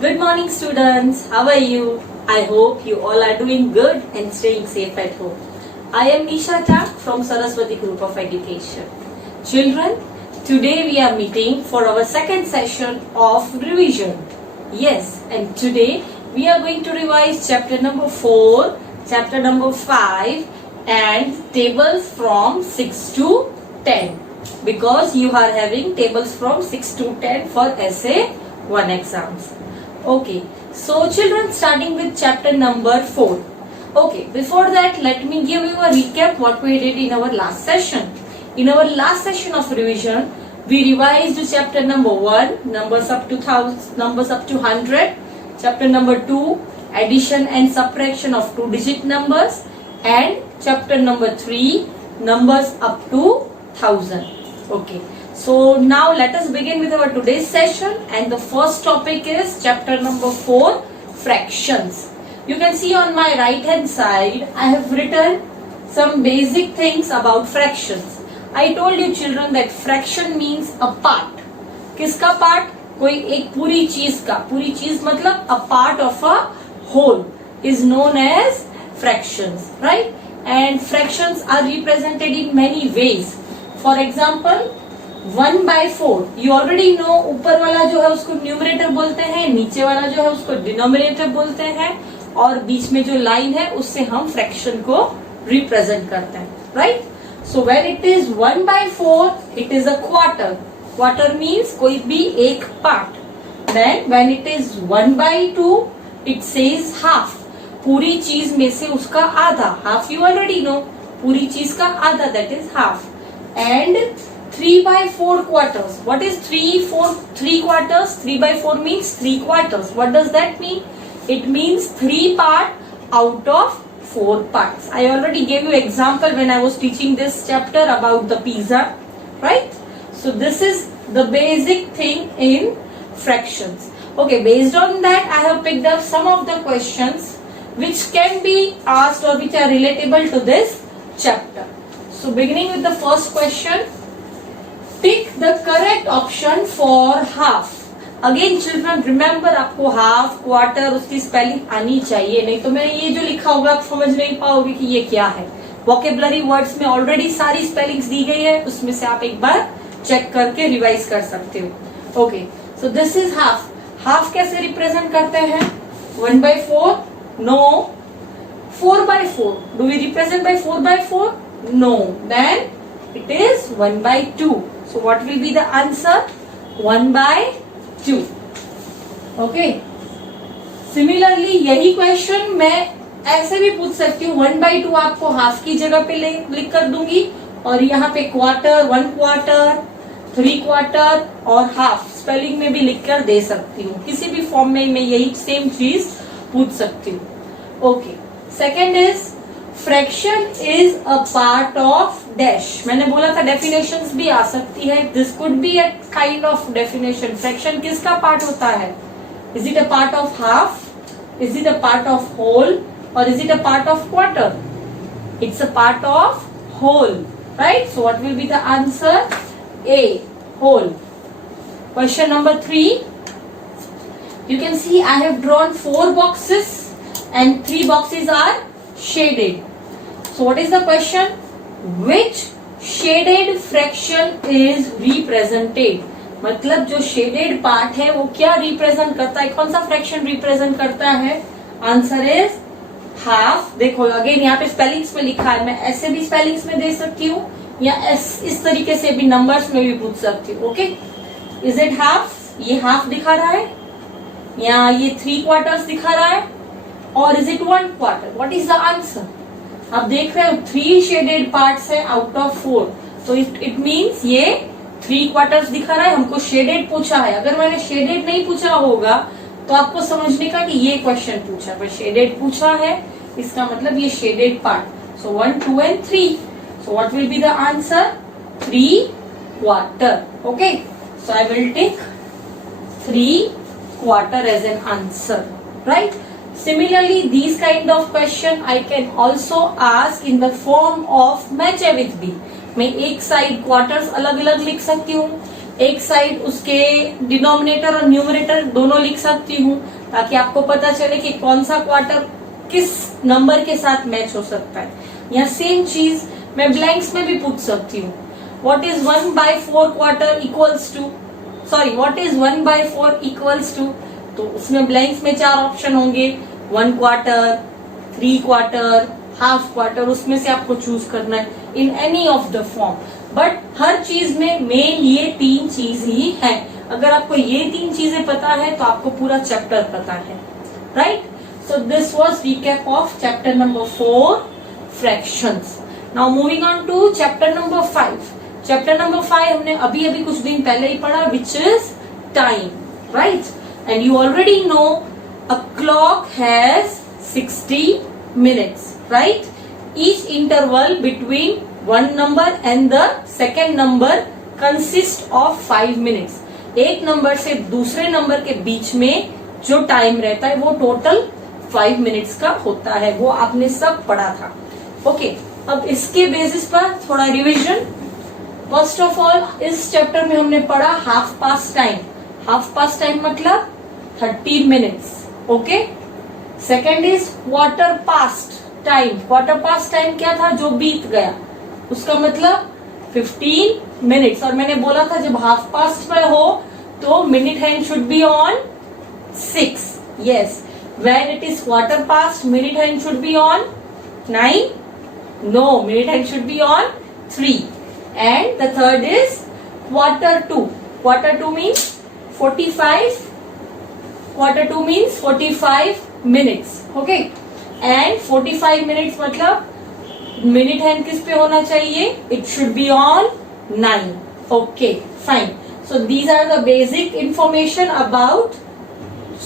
Good morning, students. How are you? I hope you all are doing good and staying safe at home. I am Nisha Tap from Saraswati Group of Education. Children, today we are meeting for our second session of revision. Yes, and today we are going to revise chapter number 4, chapter number 5 and tables from 6 to 10. Because you are having tables from 6 to 10 for essay 1 exams. Okay, so children, starting with chapter number 4. Okay, before that let me give you a recap what we did in our last session. In our last session of revision, we revised chapter number 1, numbers up to 100, chapter number 2, addition and subtraction of 2-digit numbers, and chapter number 3, numbers up to 1000. Okay, so now let us begin with our today's session, and the first topic is chapter number 4, fractions. You can see on my right hand side I have written some basic things about fractions. I told you children that fraction means a part. किसका part? कोई एक पूरी चीज का, पूरी चीज मतलब a part of a whole is known as fractions, right? And fractions are represented in many ways. For example, 1/4. You already know ऊपर वाला जो है उसको न्यूमरेटर बोलते हैं, नीचे वाला जो है उसको डिनोमिनेटर बोलते हैं, और बीच में जो लाइन है उससे हम फ्रैक्शन को रिप्रेजेंट करते हैं, right? So when it is 1/4, it is a quarter. Quarter means कोई भी एक पार्ट. Then when it is 1/2, it says half. पूरी चीज में से उसका आधा. हाफ यू ऑलरेडी नो, पूरी चीज का आधा, that is half. And 3/4 quarters. What is 3 quarters? 3/4 means 3 quarters. What does that mean? It means 3 part out of 4 parts. I already gave you example when I was teaching this chapter about the pizza, right? So this is the basic thing in fractions. Okay, based on that I have picked up some of the questions which can be asked or which are relatable to this chapter. So beginning with the first question, pick the correct option for half. Again children, remember आपको half, quarter उसकी spelling आनी चाहिए, नहीं तो मैं ये जो लिखा होगा आप समझ नहीं पाओगे कि ये क्या है. Vocabulary words में already सारी spellings दी गई है, उसमें से आप एक बार check करके revise कर सकते हो. Okay, so this is half. Half कैसे represent करते हैं? 1/4? No. 4/4. Do we represent by 4/4? No. Then it is 1/2. So what will be the answer? 1/2. Okay. Similarly यही क्वेश्चन मैं ऐसे भी पूछ सकती हूँ. 1/2 आपको हाफ की जगह पे लिख कर दूंगी, और यहाँ पे क्वार्टर, 1 क्वार्टर, 3 क्वार्टर और हाफ स्पेलिंग में भी लिख कर दे सकती हूँ. किसी भी फॉर्म में मैं यही सेम चीज पूछ सकती हूँ. Okay, second is fraction is a part of dash. मैंने बोला था डेफिनेशंस भी आ सकती है. This could be a kind of definition. Fraction किसका पार्ट होता है? Is it a part of half? Is it a part of whole? और is it a part of quarter? It's a part of whole, right? So what will be the answer? A, whole. Question number 3. You can see I have drawn 4 boxes and 3 boxes are shaded. So what is the question? Which shaded fraction is represented? मतलब जो shaded part है वो क्या represent करता है? कौन सा fraction represent करता है? Answer is half. देखो अगेन यहाँ पे spellings में लिखा है, मैं ऐसे भी spellings में दे सकती हूँ या इस तरीके से भी नंबर्स में भी पूछ सकती हूँ. Okay, is it half? ये हाफ दिखा रहा है, या ये 3 क्वार्टर्स दिखा रहा है, और is it 1 quarter? What is the answer? आप देख रहे हो 3 शेडेड पार्ट्स है आउट ऑफ 4, तो इट मींस ये 3 क्वार्टर्स दिखा रहा है. हमको शेडेड पूछा है. अगर मैंने शेडेड नहीं पूछा होगा तो आपको समझने का कि ये क्वेश्चन पूछा, पर शेडेड पूछा है, इसका मतलब ये shaded part. So 1, 2 and 3. So what will be the answer? 3 quarter. Okay. So I will take 3 quarter as an answer. Right? Similarly, these kind of question I can also ask in the form of match A with B. मैं एक side quarters अलग अलग लिख सकती हूँ, एक side उसके denominator और न्यूमरेटर दोनों लिख सकती हूँ, ताकि आपको पता चले कि कौन सा क्वार्टर किस नंबर के साथ मैच हो सकता है। या सेम चीज मैं ब्लैंक्स में भी पूछ सकती हूँ, what is 1/4 quarter equals to, sorry what is 1/4 equals to, तो उसमें ब्लैंक्स में 4 ऑप्शन होंगे, 1 क्वार्टर, 3 क्वार्टर, हाफ क्वार्टर, उसमें से आपको चूज करना है in any of the form. But हर चीज में मेन ये 3 चीज ही है। अगर आपको ये 3 चीजें पता है तो आपको पूरा चैप्टर पता है, right? So this was recap of chapter number 4 fractions. Now moving on to chapter number 5। Chapter number 5 हमने अभी अभी कुछ दिन पहले ही पढ़ा, which is time, right? And you already know a clock has 60 minutes, right? Each interval between one number and the second number consists of 5 minutes. एक number से दूसरे नंबर के बीच में जो टाइम रहता है वो टोटल 5 मिनट्स का होता है, वो आपने सब पढ़ा था। ओके, अब इसके बेसिस पर थोड़ा रिवीजन। फर्स्ट ऑफ ऑल इस चैप्टर में हमने पढ़ा half past time. Half past time मतलब 30 minutes, okay. Second is quarter past time. Quarter past time क्या था? जो बीत गया, उसका मतलब 15 मिनट्स। और मैंने बोला था जब हाफ पास्ट में हो तो minute hand should be on 6। Yes, when it is quarter past minute hand should be on 9। No, minute hand should be on 3। And the third is quarter to. Quarter to means 45। Quarter to means 45 minutes, okay? And 45 minutes मतलब minute hand किस पे होना चाहिए? It should be on 9. Okay, fine. So these are the basic information about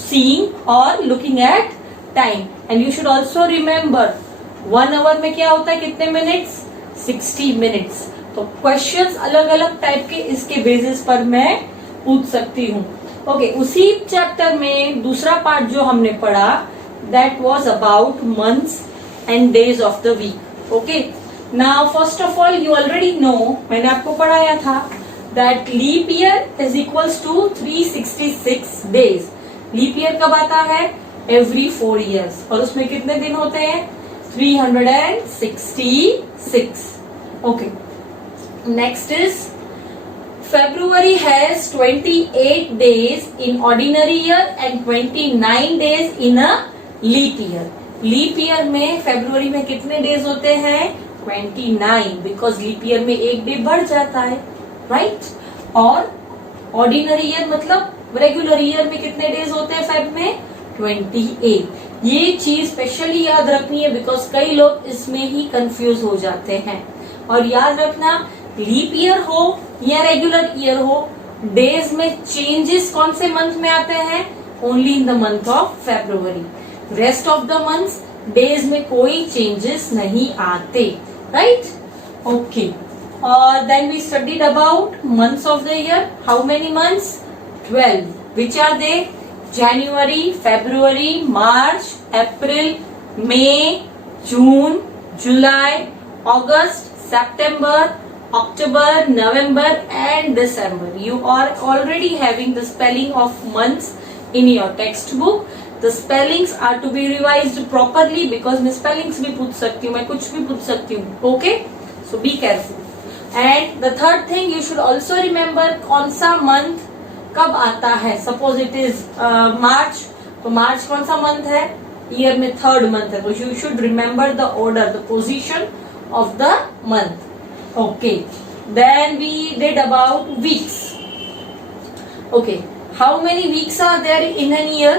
seeing or looking at time. And you should also remember 1 hour में क्या होता है? कितने मिनट्स? 60 minutes. तो क्वेश्चंस अलग अलग टाइप के इसके बेसिस पर मैं पूछ सकती हूँ। ओके, उसी चैप्टर में दूसरा पार्ट जो हमने पढ़ा that was about months and days of the week. Okay, now first of all you already know, मैंने आपको पढ़ाया था that leap year is equals to 366 days. leap year कब आता है? every 4 years. और उसमें कितने दिन होते हैं? 366. Okay, next is February has 28 days in ordinary year and 29 days in a leap year. Leap year में फरवरी में कितने डेज होते हैं? 29, बिकॉज लीप ईयर में एक डे बढ़ जाता है, राइट? और ऑर्डिनरी ईयर मतलब रेगुलर ईयर में कितने डेज होते हैं फेब में? 28। ये चीज स्पेशली याद रखनी है बिकॉज कई लोग इसमें ही कंफ्यूज हो जाते हैं। और याद रखना, लीप ईयर हो या रेगुलर ईयर हो, डेज में चेंजेस कौन से मंथ में आते हैं? Only in the month of February. Rest of the months days में कोई चेंजेस नहीं आते, राइट? ओके, और then we studied about months of the year. How many months? 12. Which are they? January, February, March, April, May, June, July, August, September, October, November and December. You are already having the spelling of months in your textbook. The spellings are to be revised properly because मैं spellings भी पूछ सकती हूँ, मैं कुछ भी पूछ सकती हूँ. Okay? So be careful. And the third thing you should also remember कौन सा month कब आता है. Suppose it is March, तो March कौन सा month है? Year में third month है. So you should remember the order, the position of the month. Okay. Then we did about weeks. Okay. How many weeks are there in an year?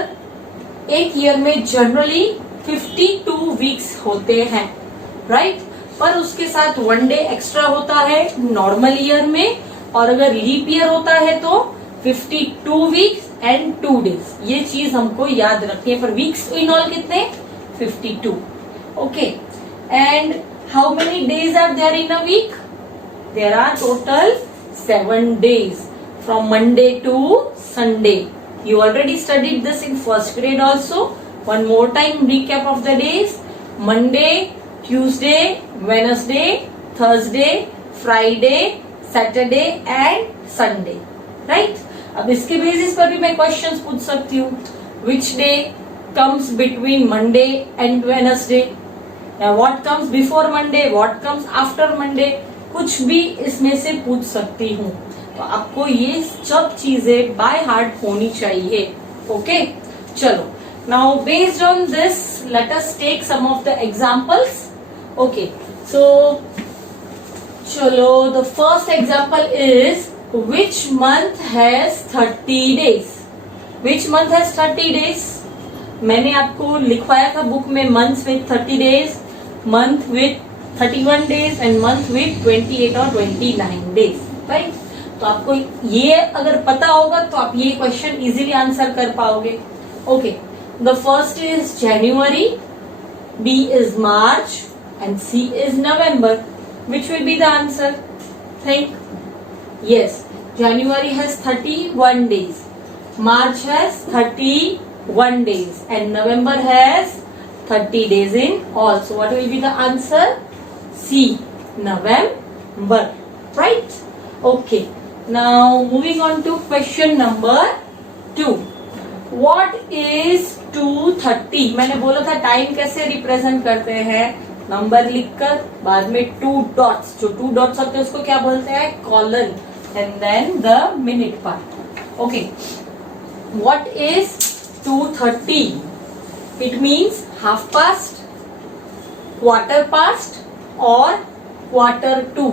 एक year में generally 52 weeks होते हैं, right? पर उसके साथ 1 day extra होता है normal year में, और अगर लीप ईयर होता है तो 52 वीक्स एंड 2 डेज. ये चीज हमको याद रखनी है. पर वीक्स इन ऑल कितने? 52. Okay. And how many days are there in a week? There are total 7 days from Monday to Sunday. You already studied this in first grade also. One more time recap of the days. Monday, Tuesday, Wednesday, Thursday, Friday, Saturday and Sunday. Right? अब इसके basis पर भी मैं questions पूछ सकती हूँ. Which day comes between Monday and Wednesday, या what comes before Monday, what comes after Monday, कुछ भी इसमें से पूछ सकती हूँ. तो आपको ये सब चीजें बाय हार्ट होनी चाहिए. ओके, चलो. Now based on this let us take some of the examples. Okay, so चलो, the first example is which month has 30 days? Which month has 30 days? मैंने आपको लिखवाया था बुक में months with 30 days, month with 31 days and month with 28 और 29 days, right? तो आपको ये अगर पता होगा तो आप ये क्वेश्चन इजीली आंसर कर पाओगे. Okay, the first is January, B is March and C is November. Which will be the answer? Think. Yes, January has 31 days, March has 31 days and November has 30 days in all. So what will be the answer? C, November, right? Okay, now moving on to question number 2. What is 2:30? मैंने बोला था time कैसे represent करते हैं, number लिखकर बाद में 2 dots, जो 2 डॉट्स होते हैं उसको क्या बोलते हैं, colon, and then the minute part. Okay, what is 2:30? It means half past, quarter past और quarter to.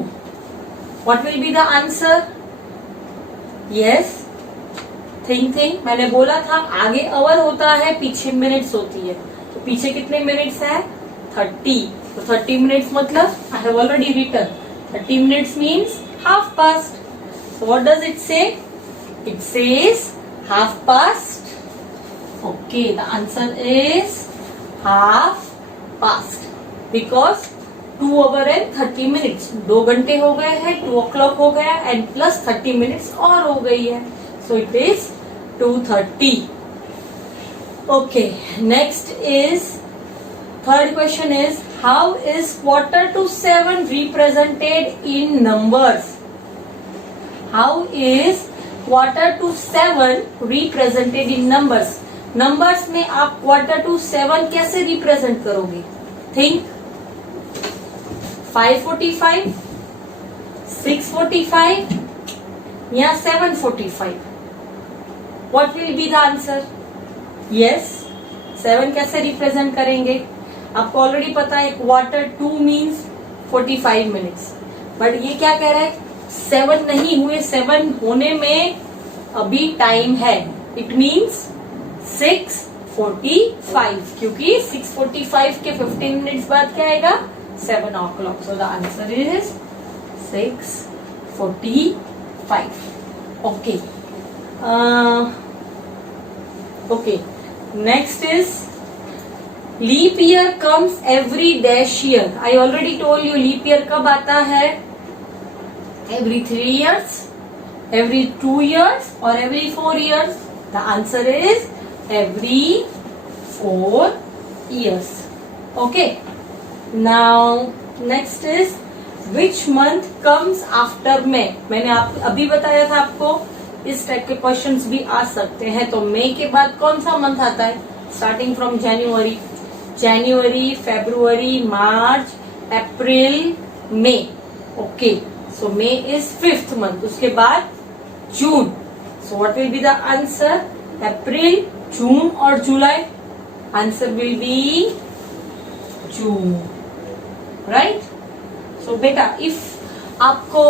What will be the answer? Yes, think. मैंने बोला था आगे आवर होता है, पीछे मिनट्स होती है. तो पीछे कितने मिनट्स है? 30. तो 30 मिनट्स मतलब I have already written 30 minutes means half past. So what does it say? It says half past. Okay, the answer is half past because 2 hour and 30 minutes. 2 घंटे हो गए हैं, 2 o'clock हो गया and plus 30 minutes और हो गई है. So it is 2:30. Okay, next is third question is how is quarter to 7 represented in numbers? How is quarter to 7 represented in numbers? Numbers में आप quarter to 7 कैसे represent करोगे? Think. 5:45, 6:45 या 7:45? What will be the answer? Yes, 7 कैसे represent करेंगे? आपको already पता है quarter to means 45 minutes. But ये क्या कह रहा है? 7 नहीं हुए, 7 होने में अभी टाइम है. इट मीन्स 6:45 क्योंकि 6:45 के 15 मिनट्स बाद क्या आएगा? 7 o'clock. So the answer is 6:45. Okay, okay, next is leap year comes every dash year. I already told you leap year कब आता है? Every 3 years, every 2 years or every 4 years? The answer is every 4 years. Okay. Now next is which month comes after May? मैंने आप अभी बताया था आपको इस टाइप के क्वेश्चंस भी आ सकते हैं. तो मई के बाद कौन सा मंथ आता है? Starting from January, February, March, April, May. Okay, so May is 5th month. उसके बाद June. So what will be the answer? April, June और July? Answer will be June, right? So बेटा, if आपको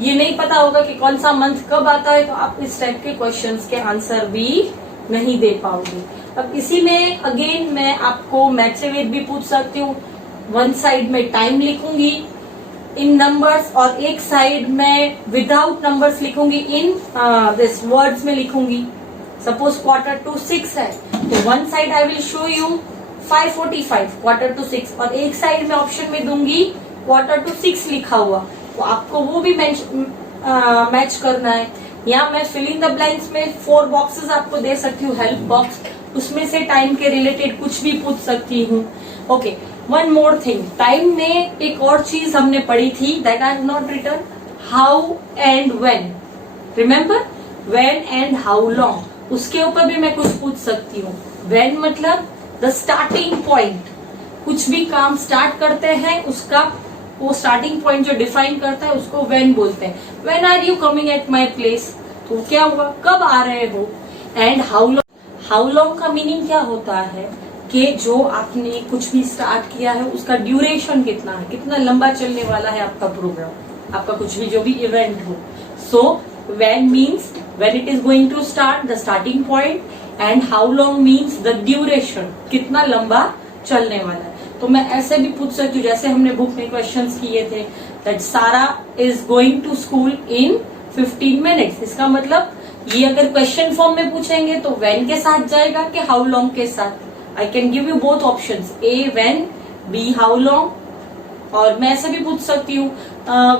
ये नहीं पता होगा कि कौन सा मंथ कब आता है तो आप इस टाइप के क्वेश्चंस के आंसर भी नहीं दे पाओगे. अब इसी में अगेन मैं आपको मैच से वेट भी पूछ सकती हूँ. वन साइड में टाइम लिखूंगी इन नंबर्स और एक साइड में विदाउट नंबर्स लिखूंगी इन दिस वर्ड्स में लिखूंगी. सपोज क्वार्टर टू 6 है तो one side I will show you 5:45 quarter to 6 और एक साइड में ऑप्शन में दूंगी क्वार्टर टू 6 लिखा हुआ. तो आपको वो भी मैच करना है. या मैं फिल इन द ब्लैंक्स में 4 बॉक्सेस आपको दे सकती हूँ, हेल्प बॉक्स, उसमें से टाइम के रिलेटेड कुछ भी पूछ सकती हूँ. Okay, one more thing, time में एक और चीज हमने पढ़ी थी that I have not written, how and when. Remember, when and how long, उसके ऊपर भी मैं कुछ पूछ सकती हूँ। व्हेन मतलब द स्टार्टिंग पॉइंट, कुछ भी काम स्टार्ट करते हैं उसका वो स्टार्टिंग पॉइंट जो डिफाइन करता है उसको व्हेन बोलते हैं। When are you coming at my place, तो क्या हुआ, कब आ रहे हो। एंड हाउ लॉन्ग का मीनिंग क्या होता है कि जो आपने कुछ भी स्टार्ट किया है उसका ड्यूरेशन कितना है, कितना लंबा चलने वाला है आपका प्रोग्राम, आपका कुछ भी जो भी इवेंट हो। So when means when it is going to start, the starting point, and how long means the duration, कितना लंबा चलने वाला है। तो मैं ऐसे भी पूछ सकती हूँ जैसे हमने बुक में क्वेश्चंस किए थे, that Sara is going to school in 15 minutes. इसका मतलब ये अगर क्वेश्चन फॉर्म में पूछेंगे तो व्हेन के साथ जाएगा कि हाउ लॉन्ग के साथ। I can give you both options, A when, B how long. और मैं ऐसे भी पूछ सकती हूँ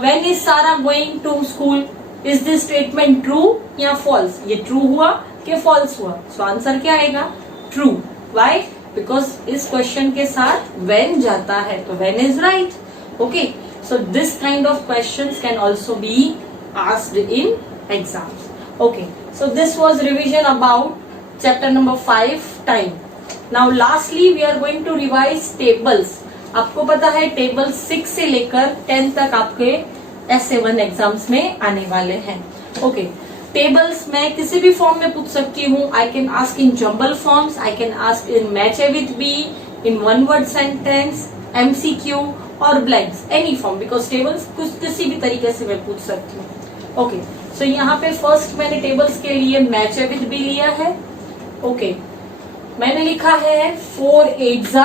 when is Sara going to school, is this statement true या फॉल्स, ये ट्रू हुआ कि फॉल्स हुआ। सो आंसर क्या आएगा, ट्रू। व्हाई, बिकॉज इस क्वेश्चन के साथ व्हेन जाता है तो when is right. Okay, so this kind of questions can also be asked in exams. Okay, so this was revision about chapter number 5, time. Now lastly we are going to revise tables. आपको पता है table 6 से लेकर 10 तक आपके S7 exams में आने वाले हैं। ओके, टेबल्स मैं किसी भी फॉर्म में पूछ सकती हूँ। I can ask in jumble forms, I can ask in match A with B, in one word sentence, MCQ और blanks, any form, because tables कुछ किसी भी तरीके से मैं पूछ सकती हूँ। ओके, सो यहाँ पे फर्स्ट मैंने टेबल्स के लिए मैच ए विथ बी लिया है। ओके, मैंने लिखा है 4 8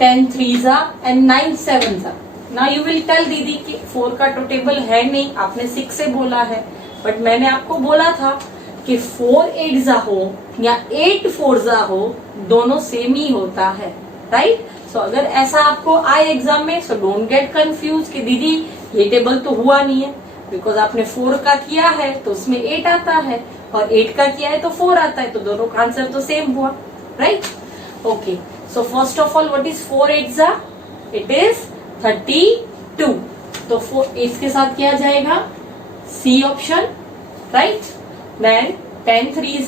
10 3 एंड 9 7। ना यू विल टेल दीदी कि 4 का तो टेबल है नहीं, आपने 6 से बोला है, बट मैंने आपको बोला था कि 4 8 हो या 8 4 हो, दोनों सेम ही होता है, राइट। सो अगर ऐसा आपको आए एग्जाम में, सो डोंट गेट कंफ्यूज कि दीदी ये टेबल तो हुआ नहीं है, बिकॉज आपने 4 का किया है तो उसमें 8 आता है, और 8 का किया है तो 4 आता है, तो दोनों का आंसर तो सेम हुआ, right. Okay, so first of all what is 4 8 it is 32। तो 4 इसके साथ किया जाएगा C option, right. Then 10 3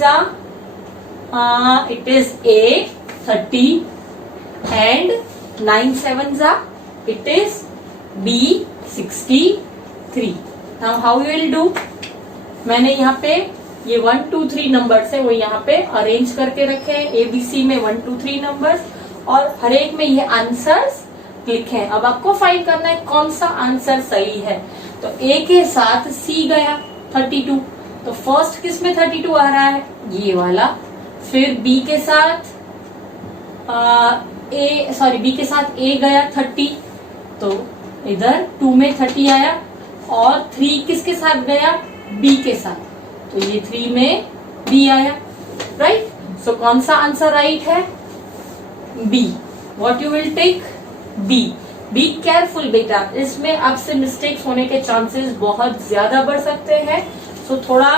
it is A 30 and 9 7 it is B 63। Now how you will do, मैंने यहाँ पे ये 1 2 3 नंबर्स है वो यहाँ पे अरेंज करके रखे हैं, ABC में 1 2 3 नंबर्स, और हर एक में ये आंसर्स लिखे हैं। अब आपको फाइंड करना है कौन सा आंसर सही है। तो A के साथ C गया 32, तो फर्स्ट किस में 32 आ रहा है, ये वाला। फिर B के साथ B के साथ A गया 30, तो इधर 2 में 30 आया, और 3 किसके साथ गया, B के साथ, तो ये 3 में B आया, राइट। सो कौन सा आंसर राइट है, B। What you will take, B। Be careful बेटा, इसमें आपसे मिस्टेक्स होने के चांसेस बहुत ज्यादा बढ़ सकते हैं। सो थोड़ा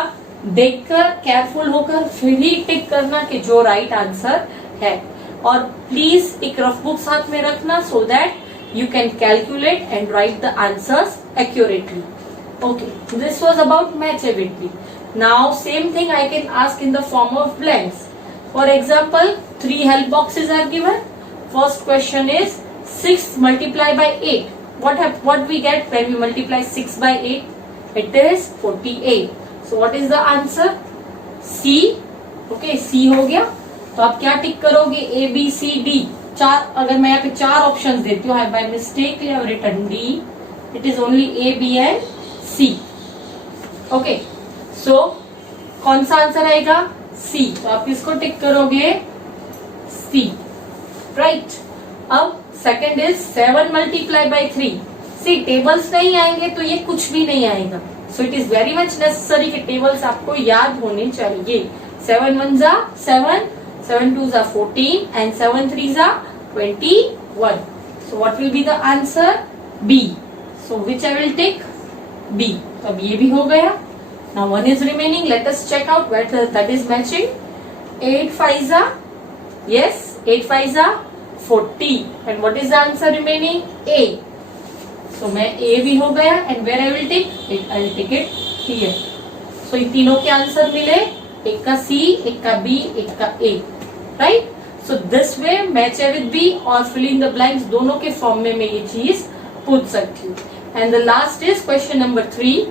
देखकर, केयरफुल होकर फिर ही टिक करना कि जो राइट आंसर है। और प्लीज एक रफ बुक साथ में रखना, so that you can calculate and write the answers accurately. Okay, this was about match ability. Now same thing I can ask in the form of blanks. For example, 3 help boxes are given. First question is 6 multiplied by 8. What we get when we multiply 6 by 8? It is 48. So what is the answer? C. Okay, C हो गया। तो आप क्या टिक करोगे, A B C D। 4, अगर मैं यहाँ पे 4 ऑप्शंस देती हूँ, by mistake I have written D, it is only A B and C। Okay, so कौन सा आंसर आएगा, C। तो आप किसको टिक करोगे, C, राइट। अब second is 7 multiply by 3। See tables नहीं आएंगे तो ये कुछ भी नहीं आएगा। So it is very much necessary कि टेबल्स आपको याद होने चाहिए। 7 1 7, 7 2 14 and 7 3 21. So what will be the answer? B. So which I will take? B. तो अब ये भी हो गया। Now one is remaining. Let us check out where that is matching. 8 5 yes, 8 5 40. And what is the answer remaining? A. So मैं A भी हो गया, and where I will take it? I will take it here. सो इन तीनों के answer मिले, एक का सी, एक का बी, एक का A, right. So this way match A with B और फिल इन द ब्लैंक्स दोनों के फॉर्म में मैं ये चीज पूछ सकती हूँ. And the last is question number 3.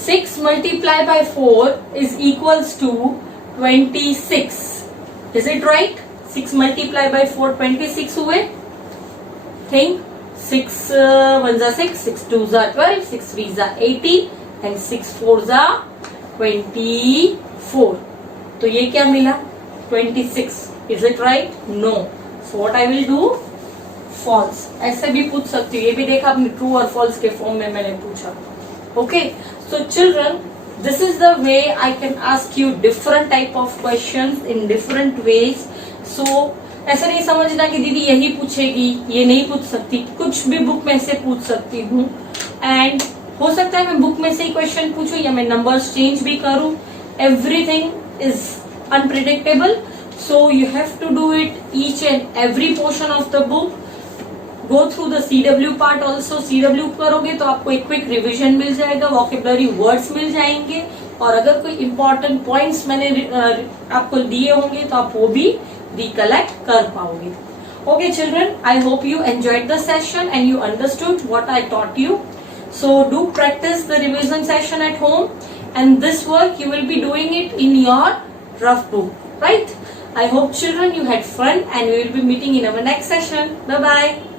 6 multiplied by 4 is equals to 26. Is it right? 6 multiplied by 4 26 हुए. Think 6 1 are 6, 6 2 are 12, 6 3 are 18 and 6 4 are 24. तो ये क्या मिला? 26. Is it right? No. So what I will do? False. ऐसे भी पूछ सकती हूँ. ये भी देखा आपने, ट्रू और फॉल्स के फॉर्म में मैंने पूछा. Okay. So children, this is the way I can ask you different type of questions in different ways. So ऐसा नहीं समझना कि दीदी यही पूछेगी, ये नहीं पूछ सकती. कुछ भी बुक में से पूछ सकती हूँ. एंड हो सकता है मैं बुक में से ही क्वेश्चन पूछूं या मैं नंबर्स चेंज भी करूं. Everything is unpredictable, so you have to do it each and every portion of the book. Go through the CW part also. CW करोगे तो आपको एक क्विक रिविजन मिल जाएगा, वोकेबलरी वर्ड्स मिल जाएंगे, और अगर कोई इंपॉर्टेंट पॉइंट्स मैंने आपको दिए होंगे तो आप वो भी रिकलेक्ट कर पाओगे. Okay children, I hope you enjoyed the session and you understood what I taught you. So do practice the revision session at home, and this work you will be doing it in your rough book, right? I hope children you had fun, and we will be meeting in our next session. Bye bye.